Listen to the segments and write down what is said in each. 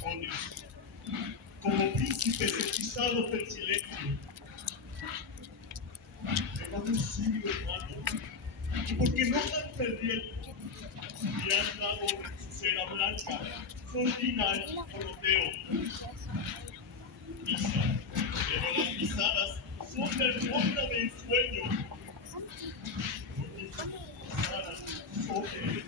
tacones, como príncipes hechizados del silencio. Llevan un siglo, hermano, y porque no dan el viento, me han dado su cera blanca, su orina y coroteo. Pisa, pero las pisadas son del monta de ensueño. Mis pisadas son el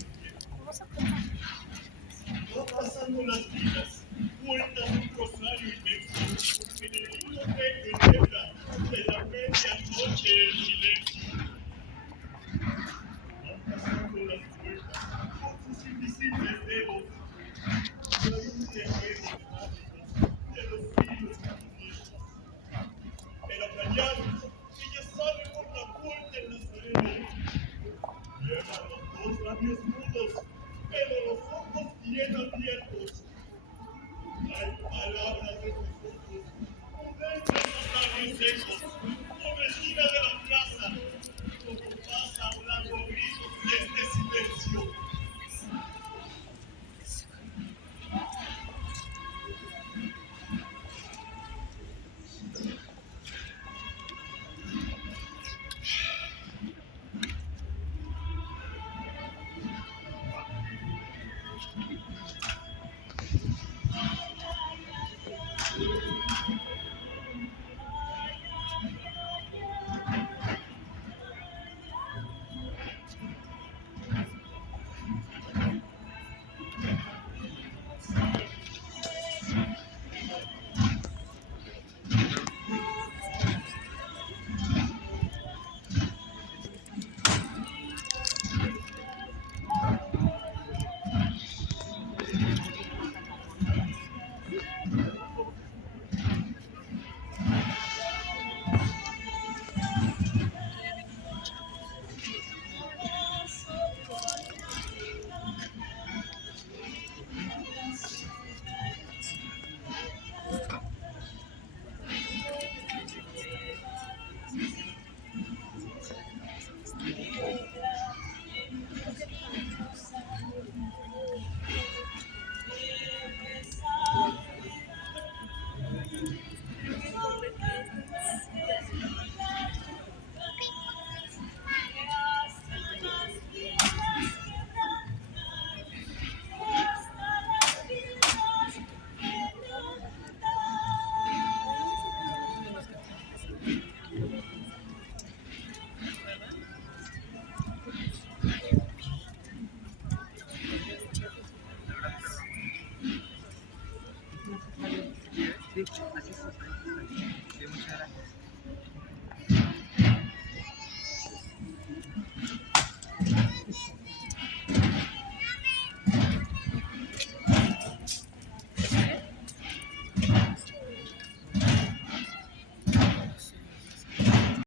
va pasando las vidas, cuentas un rosario inmenso, en el lindo techo en niebla de la medianoche el silencio. Van pasando las puertas con sus invisibles dedos, y hay un viajero de lágrimas de los siglos y tinieblas. Pero callar, ella sale por la puerta el Nazareno. Lleva los dos labios mudos, pero los ojos bien abiertos. Hay palabras de sus ojos, prudentes los labios secos, como esquina de la plaza, como pasa hablando a gritos de este silencio.